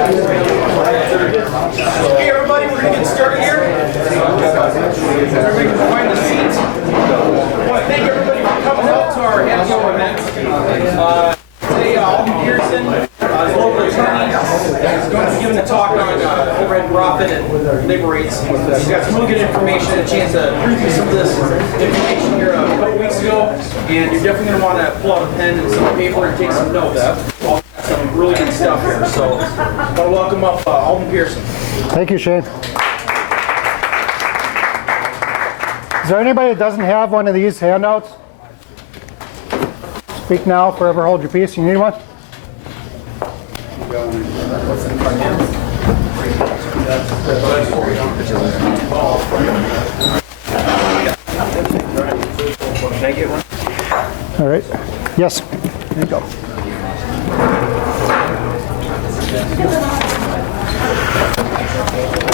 Okay, everybody, we're going to get started here. Everybody can find the seats. I want to thank everybody for coming out to our annual event. Today, Alden Pearson, local attorney, is going to be giving a talk on overhead profit and labor rates. He's got some really good information, a chance to preview some of this information here a couple weeks ago, and you're definitely going to want to pull out a pen and some paper and take some notes. Some really good stuff here. So, I want to welcome up Alden Pearson. Thank you, Shane. Is there anybody that doesn't have one of these handouts? Speak now, forever hold your peace. You need one? Can I get one? All right. Yes. There you go.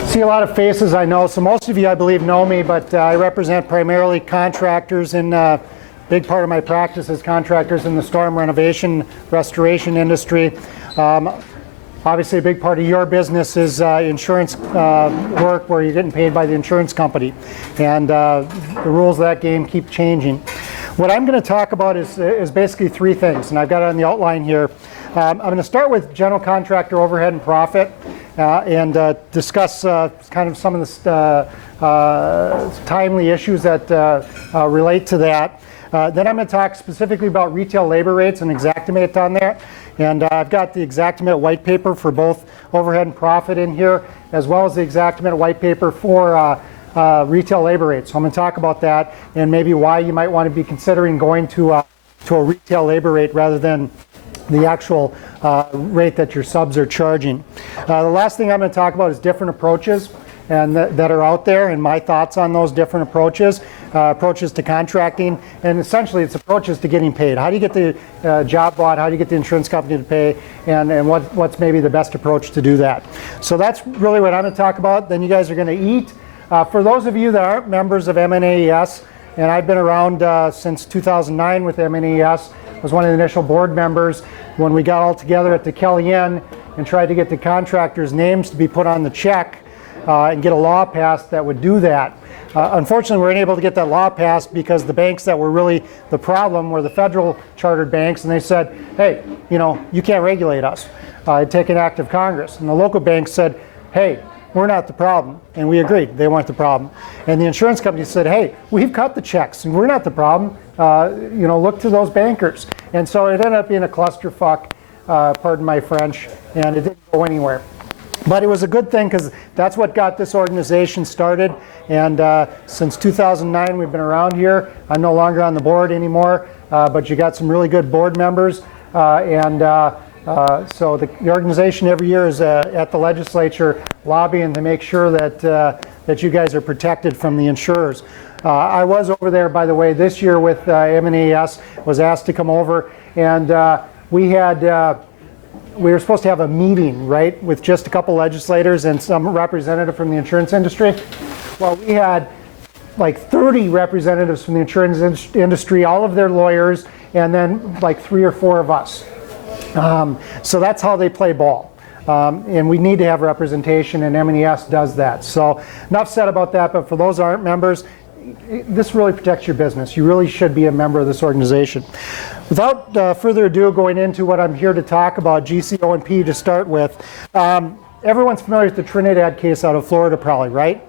See a lot of faces I know, so most of you I believe know me, but I represent primarily contractors, and a big part of my practice is contractors in the storm renovation restoration industry. Obviously a big part of your business is insurance work where you're getting paid by the insurance company, and the rules of that game keep changing. What I'm going to talk about is basically three things, and I've got it on the outline here. I'm going to start with general contractor overhead and profit and discuss kind of some of the timely issues that relate to that. Then I'm going to talk specifically about retail labor rates and Xactimate on there. And I've got the Xactimate white paper for both overhead and profit in here, as well as the Xactimate white paper for retail labor rates. So I'm going to talk about that and maybe why you might want to be considering going to a retail labor rate rather than the actual rate that your subs are charging. The last thing I'm going to talk about is different approaches and that are out there, and my thoughts on those different approaches to contracting, and essentially it's approaches to getting paid. How do you get the job bought? How do you get the insurance company to pay? And what's maybe the best approach to do that? So that's really what I'm going to talk about. Then you guys are going to eat. For those of you that aren't members of MNAES, and I've been around since 2009 with MNAES, was one of the initial board members when we got all together at the Kelly Inn and tried to get the contractors' names to be put on the check and get a law passed that would do that. Unfortunately, we weren't able to get that law passed because the banks that were really the problem were the federal chartered banks, and they said, hey, you can't regulate us. It'd take an act of Congress. And the local banks said, hey, we're not the problem. And we agreed, they weren't the problem. And the insurance company said, hey, we've cut the checks and we're not the problem. Look to those bankers. And so it ended up being a clusterfuck, pardon my French, and it didn't go anywhere. But it was a good thing because that's what got this organization started. And since 2009, we've been around here. I'm no longer on the board anymore, but you got some really good board members. So the organization every year is at the legislature lobbying to make sure that you guys are protected from the insurers. I was over there, by the way, this year with MNAES, was asked to come over, and we were supposed to have a meeting, right, with just a couple legislators and some representative from the insurance industry. Well, we had like 30 representatives from the insurance industry, all of their lawyers, and then like 3 or 4 of us. So that's how they play ball. And we need to have representation, and MNAES does that. So enough said about that, but for those who aren't members, this really protects your business. You really should be a member of this organization. Without further ado, going into what I'm here to talk about, GCO&P to start with. Everyone's familiar with the Trinidad case out of Florida probably, right?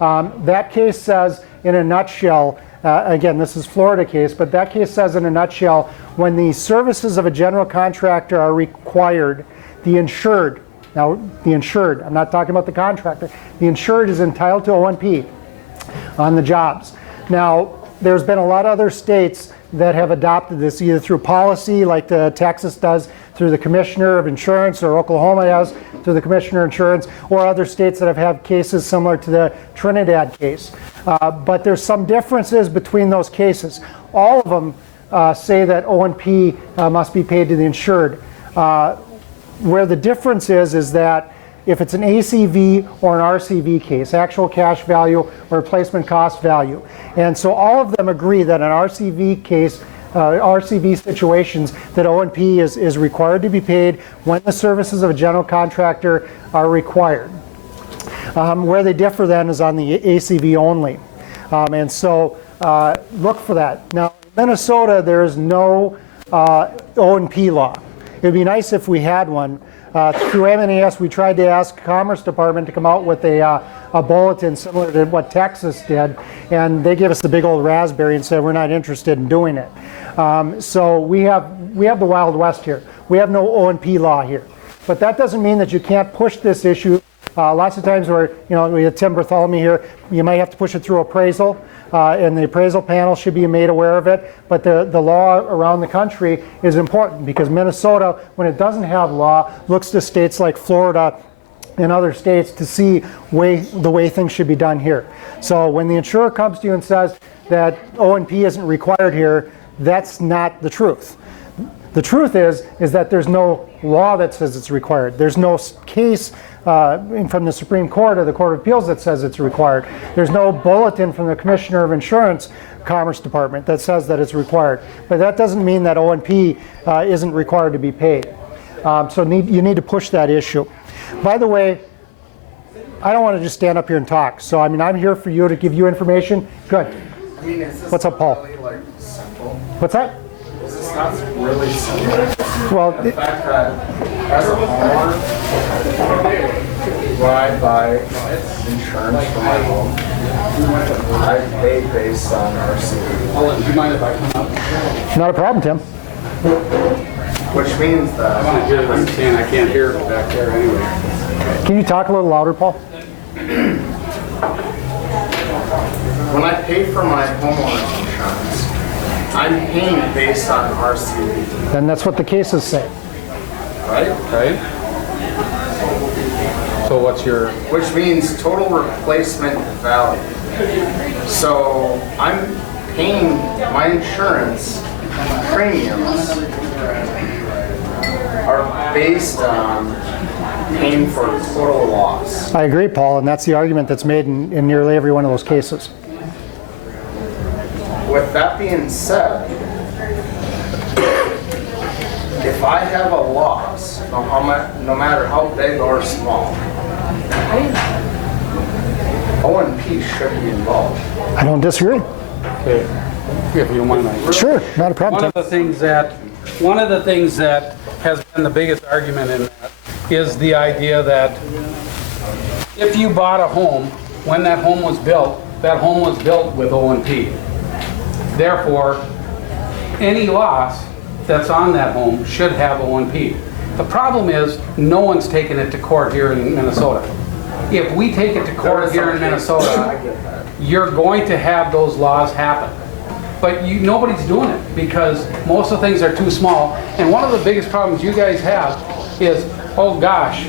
That case says, in a nutshell, again, this is Florida case, but that case says in a nutshell, when the services of a general contractor are required, the insured, now the insured, I'm not talking about the contractor, the insured is entitled to O&P on the jobs. Now, there's been a lot of other states that have adopted this either through policy, like Texas does through the Commissioner of Insurance, or Oklahoma has through the Commissioner of Insurance, or other states that have had cases similar to the Trinidad case. But there's some differences between those cases. All of them say that O&P must be paid to the insured. Where the difference is that if it's an ACV or an RCV case, actual cash value or replacement cost value. And so all of them agree that an RCV case RCV situations that O&P is required to be paid when the services of a general contractor are required. Where they differ then is on the ACV only. And so look for that. Now, in Minnesota, there is no O&P law. It would be nice if we had one. Through MNAES, we tried to ask Commerce Department to come out with a bulletin similar to what Texas did, and they gave us the big old raspberry and said we're not interested in doing it. So we have the Wild West here. We have no O&P law here. But that doesn't mean that you can't push this issue. Lots of times where, we have Tim Bartholomew here, you might have to push it through appraisal, and the appraisal panel should be made aware of it. But the law around the country is important because Minnesota, when it doesn't have law, looks to states like Florida and other states to see the way things should be done here. So when the insurer comes to you and says that O&P isn't required here, that's not the truth. The truth is that there's no law that says it's required. There's no case from the Supreme Court or the Court of Appeals that says it's required. There's no bulletin from the Commissioner of Insurance, Commerce Department, that says that it's required. But that doesn't mean that O&P isn't required to be paid. So you need to push that issue. By the way, I don't want to just stand up here and talk. So I'm here for you to give you information. Good. Is this What's up, Paul? really, simple? What's that? Is this not really simple? Well, The fact that as a homeowner, when I buy insurance for my home, I pay based on RCV. Do you mind if I come up? not a problem, Tim. Which means I that want to hear what you're saying. I can't hear it back there anyway. Can you talk a little louder, Paul? when I pay for my homeowner's insurance, I'm paying based on RCV, Then that's what the cases say. right? Right? So what's your... Which means total replacement value. So I'm paying my insurance premiums are based on paying for total loss. I agree, Paul, and that's the argument that's made in nearly every one of those cases. With that being said, if I have a loss, no matter how big or small, O&P should be involved. I don't disagree. Okay. If you mind, Sure, not a problem, One of Tim. the things that has been the biggest argument in that is the idea that if you bought a home, when that home was built with O&P. Therefore, any loss that's on that home should have O&P. The problem is, no one's taken it to court here in Minnesota. If we take it to court here in Minnesota, you're going to have those laws happen. But nobody's doing it because most of the things are too small. And one of the biggest problems you guys have is, oh gosh,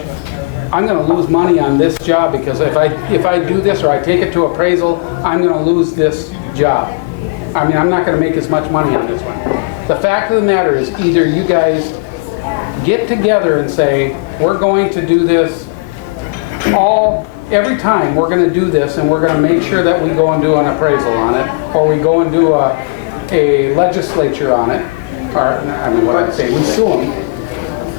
I'm going to lose money on this job because if I do this or I take it to appraisal, I'm going to lose this job. I mean, I'm not going to make as much money on this one. The fact of the matter is, either you guys get together and say, we're going to do this every time we're going to do this, and we're going to make sure that we go and do an appraisal on it, or we go and do a legislature on it, or, I mean, what I'd say, we sue them.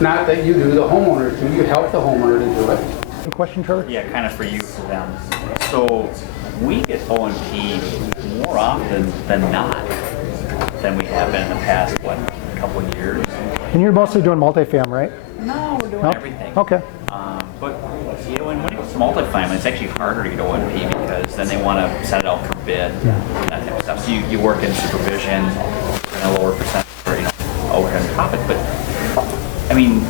Not that you do, the homeowner do. You help the homeowner to do it. A question, Trevor? Yeah, kind of for you, for them. So we get O&P more often than not than we have been in the past, what, a couple of years? And you're mostly doing multifamily, right? No, we're doing No? everything. Okay. But when it comes to multifamily, it's actually harder to get O&P because then they want to send it out for bid, that type of stuff. So you work in supervision and a lower percentage for overhead and profit. But I mean,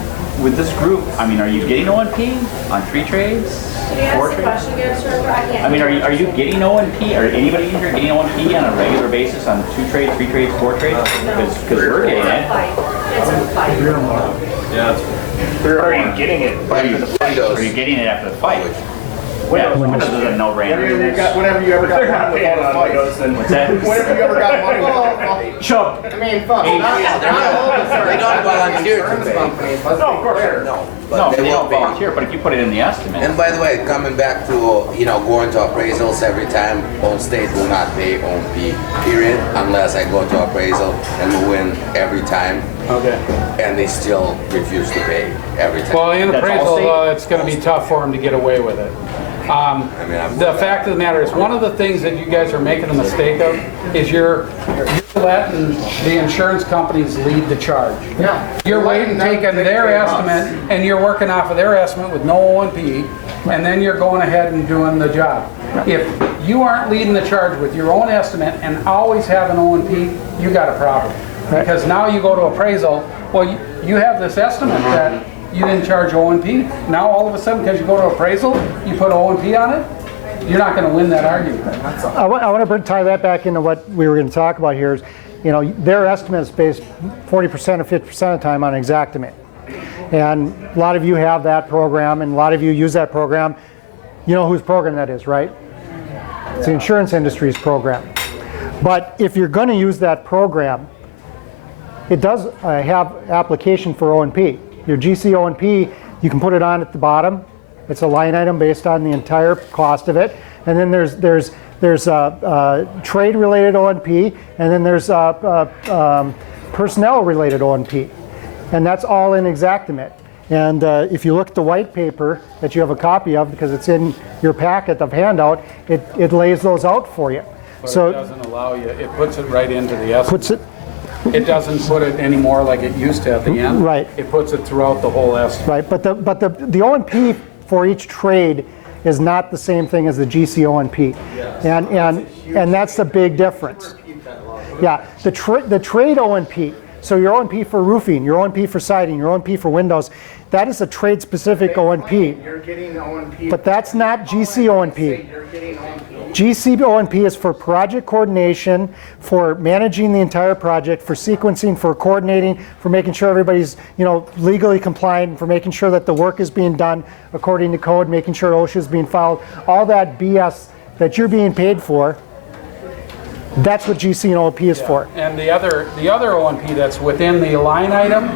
with this group, I mean, are you getting O&P on 3 trades? Can you ask the question again, sir? I can't. I mean, are you getting O&P? Or anybody in here getting O&P on a regular basis on 2 trades, 3 trades, 4 trades? Because we're getting it. It's a fight. Are you getting it after the fight? Yeah, windows is a no-brainer. Whenever you ever got money without a fight. Then what's that? Whenever you ever got money without a fight. Chubb. I mean, fuck, not all of us are. They don't volunteer to Insurance pay. companies, let's No, of be course. clear. No, No, but they they don't won't pay. volunteer, but if you put it in the estimate. And by the way, coming back to, going to appraisals every time, all state will not pay O&P, period, unless I go to appraisal and we win every time, Okay. and they still refuse to pay every time. Well, in That's all appraisal, state? it's going to be tough for them to get away with it. The fact of the matter is, one of the things that you guys are making a mistake of is you're letting the insurance companies lead the charge. Yeah. You're waiting, taking their estimate, and you're working off of their estimate with no O&P, and then you're going ahead and doing the job. If you aren't leading the charge with your own estimate and always have an O&P, you got a problem. Because now you go to appraisal, well, you have this estimate that you didn't charge O&P. Now all of a sudden, because you go to appraisal, you put O&P on it, you're not going to win that argument. I want to tie that back into what we were going to talk about here is, their estimate is based 40% or 50% of the time on Xactimate. And a lot of you have that program, and a lot of you use that program. You know whose program that is, right? It's the insurance industry's program. But if you're going to use that program, it does have application for O&P. Your GCO&P, you can put it on at the bottom. It's a line item based on the entire cost of it. And then there's trade-related O&P, and then there's personnel-related O&P. And that's all in Xactimate. And if you look at the white paper that you have a copy of, because it's in your packet of handout, it lays those out for you. But it doesn't allow you, it puts it right into the estimate. Puts it, It doesn't put it anymore like it used to at the end. Right. It puts it throughout the whole estimate. right, but the O&P for each trade is not the same thing as the GCO&P. And that's the big difference. Yeah, the trade O&P, so your O&P for roofing, your O&P for siding, your O&P for windows, that is a trade-specific O&P. You're getting O&P. But that's not GCO&P. You're getting O&P. GCO&P is for project coordination, for managing the entire project, for sequencing, for coordinating, for making sure everybody's legally compliant, for making sure that the work is being done according to code, making sure OSHA is being followed. All that BS that you're being paid for, that's what GCO&P is for. And the other O&P that's within the line item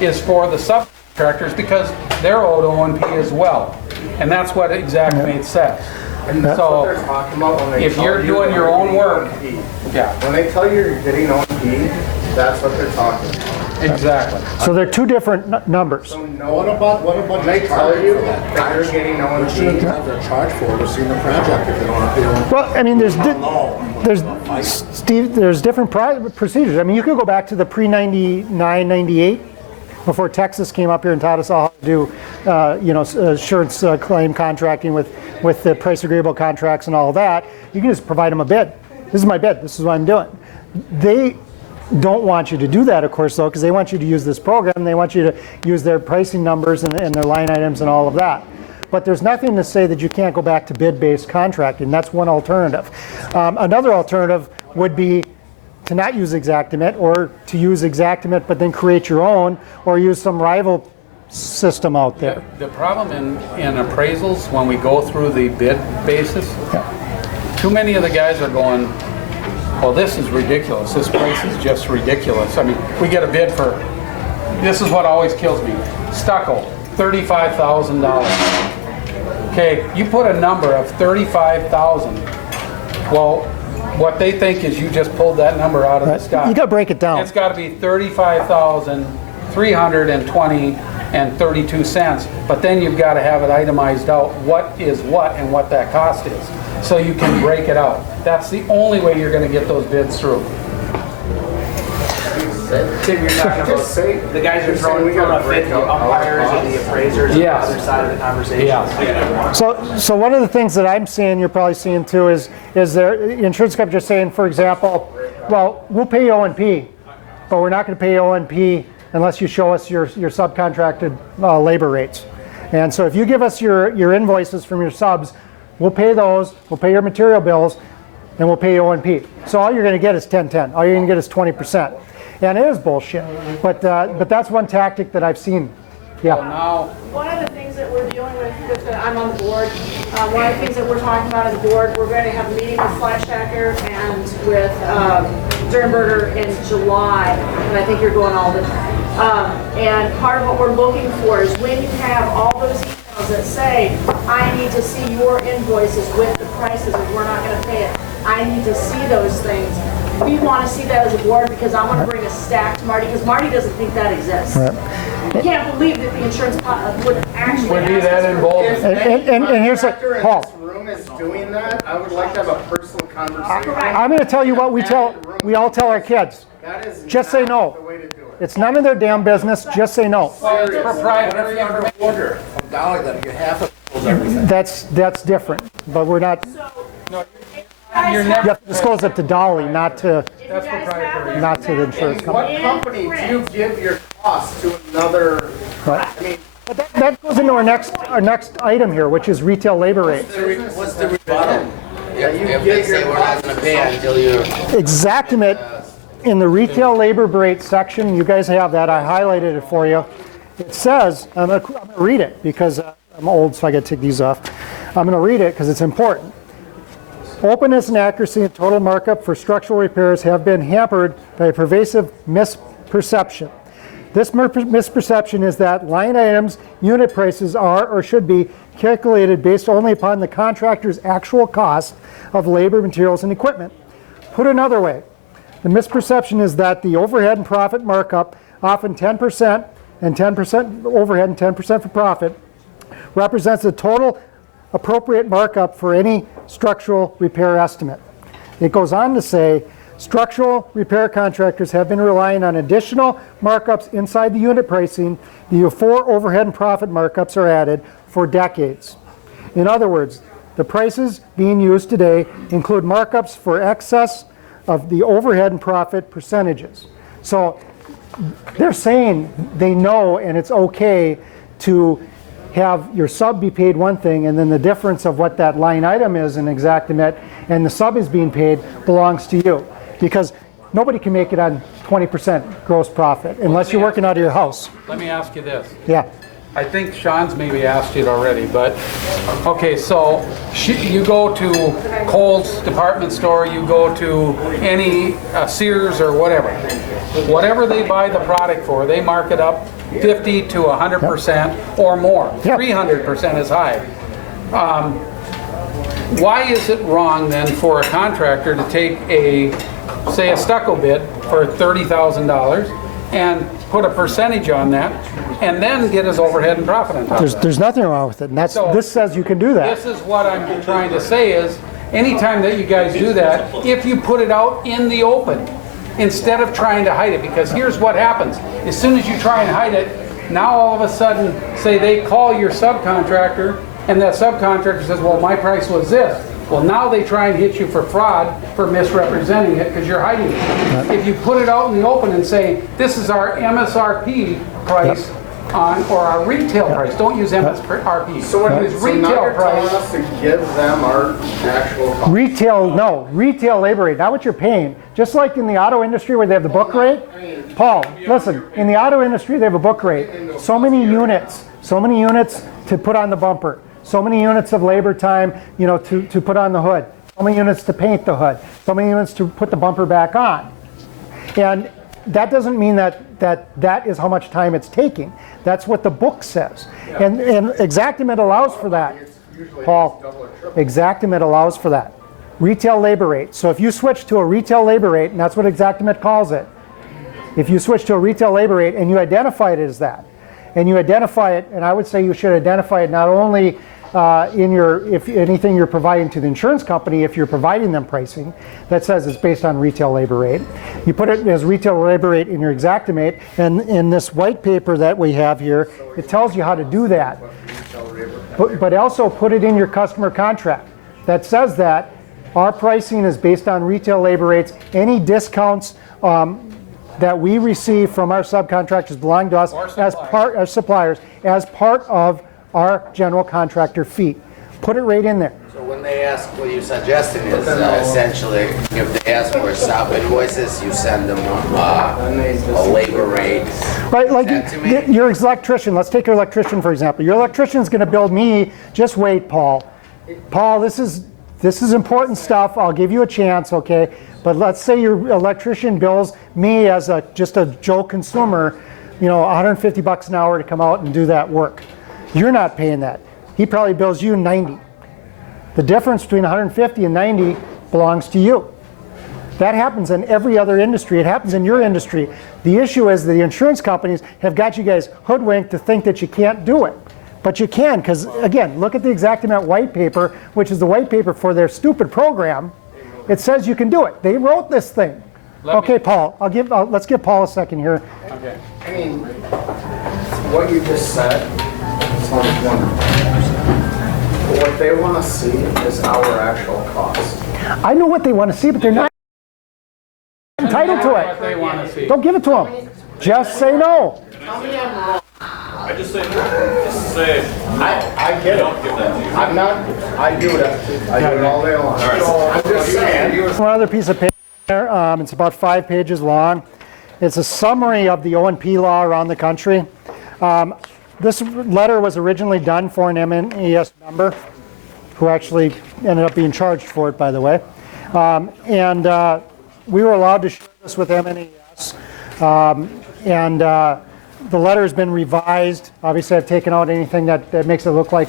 is for the subcontractors because they're owed O&P as well. And that's what Xactimate says. And that's what So, they're talking about when they if tell you're you doing that your you're own getting work, O&P. yeah, When they tell you you're getting O&P, that's what they're talking about. exactly. So they're two different numbers. So no, what about when they tell you that you're getting What should O&P? have to charge for to see the project if they don't have to pay? Well, I mean, there's different procedures. I mean, you could go back to the pre-99, 98, before Texas came up here and taught us all how to do, insurance claim contracting with the price agreeable contracts and all of that. You can just provide them a bid. This is my bid. This is what I'm doing. They don't want you to do that, of course, though, because they want you to use this program. They want you to use their pricing numbers and their line items and all of that. But there's nothing to say that you can't go back to bid-based contracting. That's one alternative. Another alternative would be to not use Xactimate, or to use Xactimate but then create your own, or use some rival system out there. The problem in appraisals, when we go through the bid basis, too many of the guys are going, well, this is ridiculous. This price is just ridiculous. I mean, we get a bid for, this is what always kills me, stucco, $35,000. Okay, you put a number of $35,000. Well, what they think is you just pulled that number out of the sky. You got to break it down. It's got to be $35,320.32, but then you've got to have it itemized out what is what and what that cost is, so you can break it out. That's the only way you're going to get those bids through. Tim, you're talking about the guys are throwing a fit, the umpires and the appraisers on the Yes. other side of the conversation. Yeah. So one of the things that I'm seeing, you're probably seeing too, is the insurance companies are saying, for example, well, we'll pay O&P, but we're not going to pay O&P unless you show us your subcontracted labor rates. And so if you give us your invoices from your subs, we'll pay those, we'll pay your material bills, and we'll pay O&P. So all you're going to get is 10-10. All you're going to get is 20%. And it is bullshit. But that's one tactic that I've seen Yeah. Well, now, One of the things that we're dealing with I'm on the board, one of the things that we're talking about on the board, we're going to have a meeting with Fleischhacker and with Sternberger in July, and I think you're going all the and part of what we're looking for is when you have all those emails that say, I need to see your invoices with the prices and we're not going to pay it. I need to see those things. We want to see that as a board because I want to bring a stack to Marty because Marty doesn't think that exists. I can't believe that the insurance would actually would be ask us that for- involved. And here's what, Contractor in Paul. this room is doing that, I would like to have a personal conversation. I'm going to tell you what we all tell our kids. That is Just say no. not the way to do it. It's none of their damn business. Just say no. Well, it's proprietary information. Order from Dollar, that you have to close everything. That's different. But we're not. You're You never, have to disclose it to Dolly, not to that's proprietary. not to the insurance And what company. company do you give your costs to another? Right. I mean, But that goes into our next item here, which is retail labor rate. What's the rebuttal? If they say we're not gonna pay until you're. Xactimate in the retail labor rate section, you guys have that, I highlighted it for you. It says, I'm gonna read it because I'm old, so I gotta take these off. I'm gonna read it because it's important. Openness and accuracy and total markup for structural repairs have been hampered by a pervasive misperception. This misperception is that line items unit prices are or should be calculated based only upon the contractor's actual cost of labor, materials, and equipment. Put another way, the misperception is that the overhead and profit markup, often 10% and 10% overhead and 10% for profit, represents the total appropriate markup for any structural repair estimate. It goes on to say, structural repair contractors have been relying on additional markups inside the unit pricing before overhead and profit markups are added for decades. In other words, the prices being used today include markups for excess of the overhead and profit percentages. So they're saying they know and it's okay to have your sub be paid one thing and then the difference of what that line item is in Xactimate and the sub is being paid belongs to you. Because nobody can make it on 20% gross profit unless you're working out of your house. Let me ask you this. Yeah. I think Sean's maybe asked it already, but, okay, so you go to Kohl's department store, you go to any Sears or whatever. Whatever they buy the product for, they mark it up 50 to 100% or more. Yep. 300% is high. Why is it wrong then for a contractor to take say a stucco bid for $30,000 and put a percentage on that and then get his overhead and profit on top of that? There's nothing wrong with it. And So- this says you can do that. This is what I'm trying to say is, anytime that you guys do that, if you put it out in the open, instead of trying to hide it, because here's what happens. As soon as you try and hide it, now all of a sudden, say they call your subcontractor, and that subcontractor says, well, my price was this. Well, now they try and hit you for fraud for misrepresenting it because you're hiding it. If you put it out in the open and say, this is our MSRP price on, or our retail price, don't use MSRP. So Use now retail you're telling price. us to give them our actual cost. Retail labor rate, not what you're paying. Just like in the auto industry where they have the book rate. Paul, listen, in the auto industry they have a book rate. So many units to put on the bumper. So many units of labor time, to put on the hood. So many units to paint the hood. So many units to put the bumper back on. And that doesn't mean that is how much time it's taking. That's what the book says. And Xactimate allows for that. Paul, Xactimate allows for that. Retail labor rate. So if you switch to a retail labor rate, and that's what Xactimate calls it, if you switch to a retail labor rate and you identify it as that, and you identify it, and I would say you should identify it not only if anything you're providing to the insurance company, if you're providing them pricing that says it's based on retail labor rate. You put it as retail labor rate in your Xactimate, and in this white paper that we have here, it tells you how to do that. But also put it in your customer contract that says that our pricing is based on retail labor rates. Any discounts that we receive from our subcontractors belong to us as suppliers, as part of our general contractor fee. Put it right in there. So when they ask, what you're suggesting is essentially, if they ask for sub invoices, you send them a labor rate. Right, like Xactimate. your electrician, let's take your electrician for example. Your electrician's gonna build me, just wait, Paul. Paul, this is important stuff, I'll give you a chance, okay? But let's say your electrician bills me as just a Joe consumer, you know, 150 bucks an hour to come out and do that work. You're not paying that. He probably bills you 90. The difference between 150 and 90 belongs to you. That happens in every other industry. It happens in your industry. The issue is the insurance companies have got you guys hoodwinked to think that you can't do it. But you can, because again, look at the Xactimate white paper, which is the white paper for their stupid program. It says you can do it. They wrote this thing. Okay, Paul, let's give Paul a second here. Okay. I mean, what you just said sounds wonderful. But what they want to see is our actual cost. I know what they want to see, but they're not entitled to What it. they want to see. Don't give it to them. Just say no. I just say, I get it. I'm not, I do that. I do it all day long. So I'm just saying. One other piece of paper, it's about 5 pages long. It's a summary of the O&P law around the country. This letter was originally done for an MNAES member, who actually ended up being charged for it, by the way. We were allowed to share this with MNAES. The letter has been revised. Obviously, I've taken out anything that makes it look like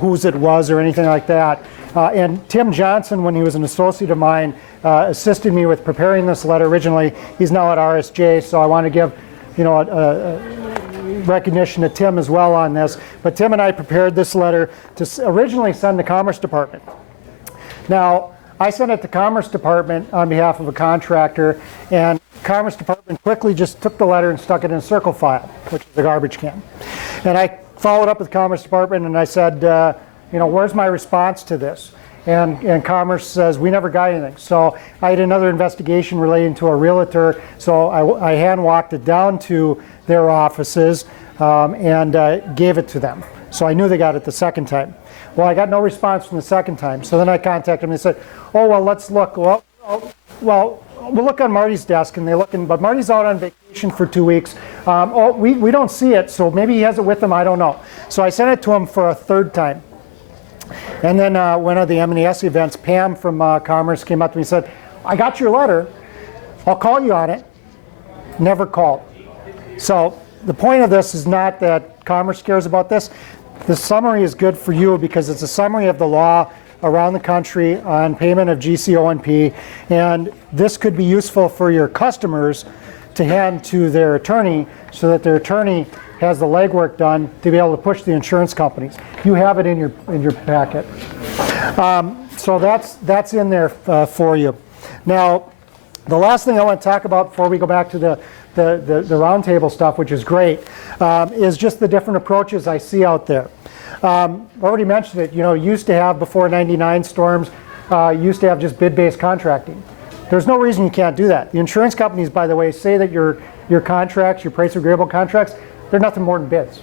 whose it was or anything like that. And Tim Johnson, when he was an associate of mine, assisted me with preparing this letter originally. He's now at RSJ, so I want to give, you know, recognition to Tim as well on this. But Tim and I prepared this letter to originally send to Commerce Department. Now, I sent it to Commerce Department on behalf of a contractor, and Commerce Department quickly just took the letter and stuck it in a circle file, which is a garbage can. And I followed up with Commerce Department and I said, you know, where's my response to this? And Commerce says, we never got anything. So I had another investigation relating to a realtor, so I hand walked it down to their offices and gave it to them. So I knew they got it the second time. Well, I got no response from the second time. So then I contacted them and they said, oh, well, let's look. Well, we'll look on Marty's desk, and they look, but Marty's out on vacation for 2 weeks. We don't see it, so maybe he has it with him, I don't know. So I sent it to him for a third time. And then one of the MNAES events, Pam from Commerce came up to me and said, I got your letter, I'll call you on it. Never called. So the point of this is not that Commerce cares about this. The summary is good for you because it's a summary of the law around the country on payment of GCO&P, and this could be useful for your customers to hand to their attorney so that their attorney has the legwork done to be able to push the insurance companies. You have it in your packet. So that's in there for you. Now, the last thing I want to talk about before we go back to the roundtable stuff, which is great, is just the different approaches I see out there. Already mentioned it, you know, used to have before 99 storms, used to have just bid-based contracting. There's no reason you can't do that. The insurance companies, by the way, say that your contracts, your price agreeable contracts, they're nothing more than bids.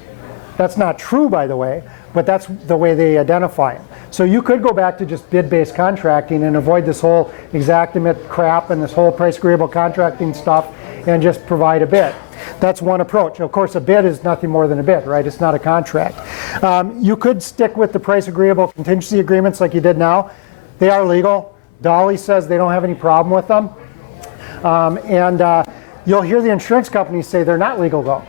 That's not true, by the way, but that's the way they identify them. So you could go back to just bid-based contracting and avoid this whole Xactimate crap and this whole price agreeable contracting stuff and just provide a bid. That's one approach. Of course, a bid is nothing more than a bid, right? It's not a contract. You could stick with the price agreeable contingency agreements like you did now. They are legal. Dolly says they don't have any problem with them. You'll hear the insurance companies say they're not legal though,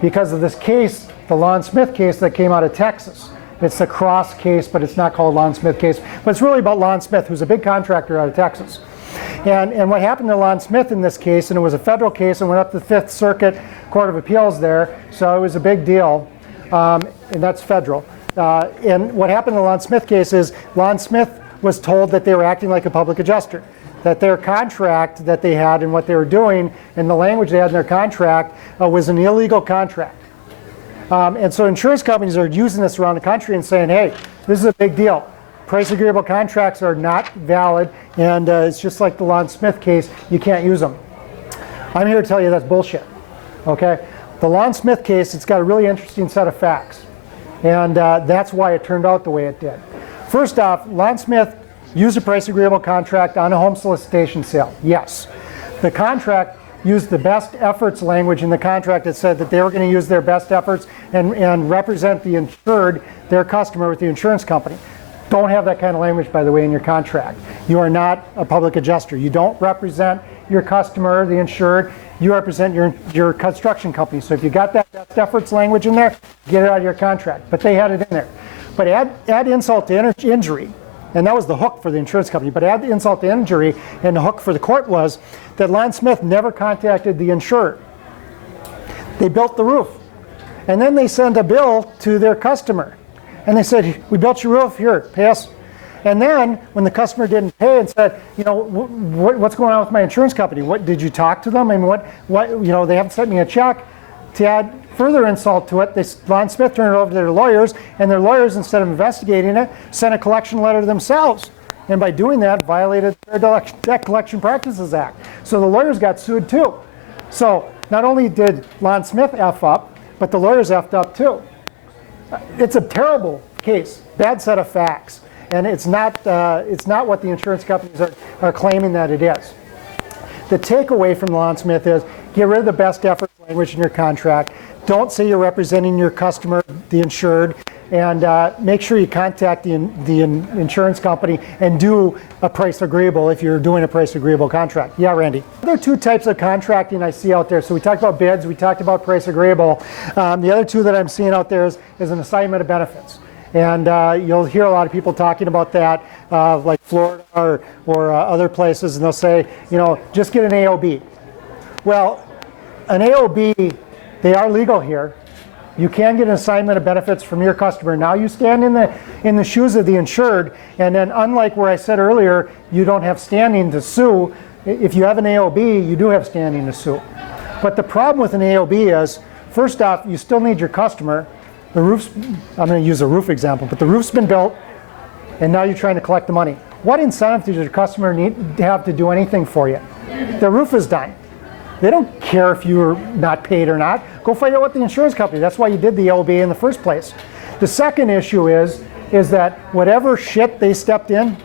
because of this case, the Lon Smith case that came out of Texas. It's the Cross case, but it's not called Lon Smith case. But it's really about Lon Smith, who's a big contractor out of Texas. And what happened to Lon Smith in this case, and it was a federal case and went up to the 5th Circuit Court of Appeals there, so it was a big deal, and that's federal. And what happened in the Lon Smith case is Lon Smith was told that they were acting like a public adjuster, that their contract that they had and what they were doing and the language they had in their contract was an illegal contract. And so insurance companies are using this around the country and saying, hey, this is a big deal. Price agreeable contracts are not valid, and it's just like the Lon Smith case, you can't use them. I'm here to tell you that's bullshit, okay? The Lon Smith case, it's got a really interesting set of facts, and that's why it turned out the way it did. First off, Lon Smith used a price agreeable contract on a home solicitation sale. Yes. The contract used the best efforts language in the contract. It said that they were going to use their best efforts and represent the insured, their customer, with the insurance company. Don't have that kind of language, by the way, in your contract. You are not a public adjuster. You don't represent your customer, the insured. You represent your construction company. So if you got that best efforts language in there, get it out of your contract. But they had it in there. But add insult to injury, and that was the hook for the insurance company, but add the insult to injury, and the hook for the court was that Lon Smith never contacted the insured. They built the roof, and then they sent a bill to their customer, and they said, we built your roof, here, pay us. And then when the customer didn't pay and said, you know, what's going on with my insurance company? What did you talk to them? I mean, what you know, they haven't sent me a check. To add further insult to it, Lon Smith turned it over to their lawyers, and their lawyers, instead of investigating it, sent a collection letter to themselves. And by doing that, violated their Debt Collection Practices Act. So the lawyers got sued too. So not only did Lon Smith F up, but the lawyers F'd up too. It's a terrible case, bad set of facts. And it's not what the insurance companies are claiming that it is. The takeaway from Lon Smith is get rid of the best efforts language in your contract. Don't say you're representing your customer, the insured, and make sure you contact the insurance company and do a price agreeable if you're doing a price agreeable contract. Yeah, Randy. There are two types of contracting I see out there. So we talked about bids, we talked about price agreeable. The other two that I'm seeing out there is an assignment of benefits. And you'll hear a lot of people talking about that, like Florida or other places, and they'll say, you know, just get an AOB. Well, an AOB, they are legal here. You can get an assignment of benefits from your customer. Now you stand in the shoes of the insured, and then unlike where I said earlier, you don't have standing to sue. If you have an AOB, you do have standing to sue. But the problem with an AOB is, first off, you still need your customer. The roof's, I'm going to use a roof example, but the roof's been built, and now you're trying to collect the money. What incentive does your customer need to have to do anything for you? The roof is done. They don't care if you're not paid or not. Go find out with the insurance company. That's why you did the AOB in the first place. The second issue is that whatever shit they stepped in,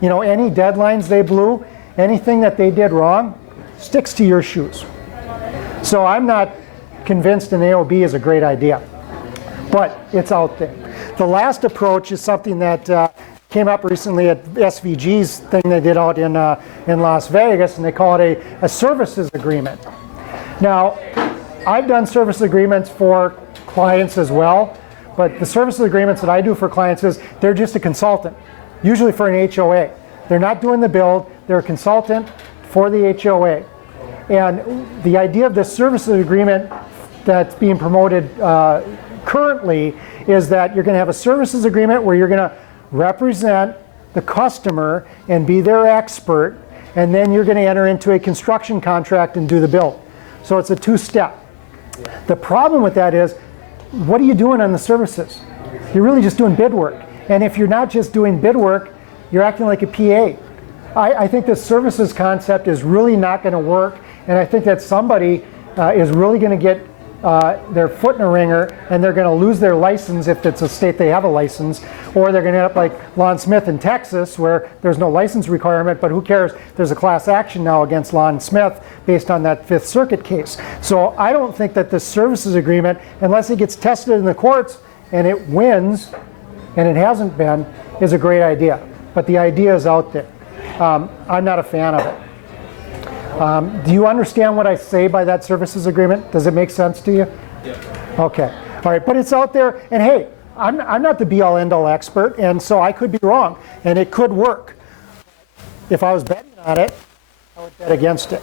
you know, any deadlines they blew, anything that they did wrong, sticks to your shoes. So I'm not convinced an AOB is a great idea, but it's out there. The last approach is something that came up recently at SVG's thing they did out in Las Vegas, and they call it a services agreement. Now, I've done service agreements for clients as well, but the services agreements that I do for clients is they're just a consultant, usually for an HOA. They're not doing the build, they're a consultant for the HOA. And the idea of this services agreement that's being promoted currently is that you're going to have a services agreement where you're going to represent the customer and be their expert, and then you're going to enter into a construction contract and do the build. So it's a two-step. The problem with that is, what are you doing on the services? You're really just doing bid work. And if you're not just doing bid work, you're acting like a PA. I think this services concept is really not going to work, and I think that somebody is really going to get their foot in a ringer, and they're going to lose their license if it's a state they have a license, or they're going to end up like Lon Smith in Texas where there's no license requirement, but who cares? There's a class action now against Lon Smith based on that Fifth Circuit case. So I don't think that this services agreement, unless it gets tested in the courts and it wins, and it hasn't been, is a great idea. But the idea is out there. I'm not a fan of it. Do you understand what I say by that services agreement? Does it make sense to you? Yeah. Okay. All right. But it's out there. And hey, I'm not the be-all, end-all expert, and so I could be wrong, and it could work. If I was betting on it, I would bet against it.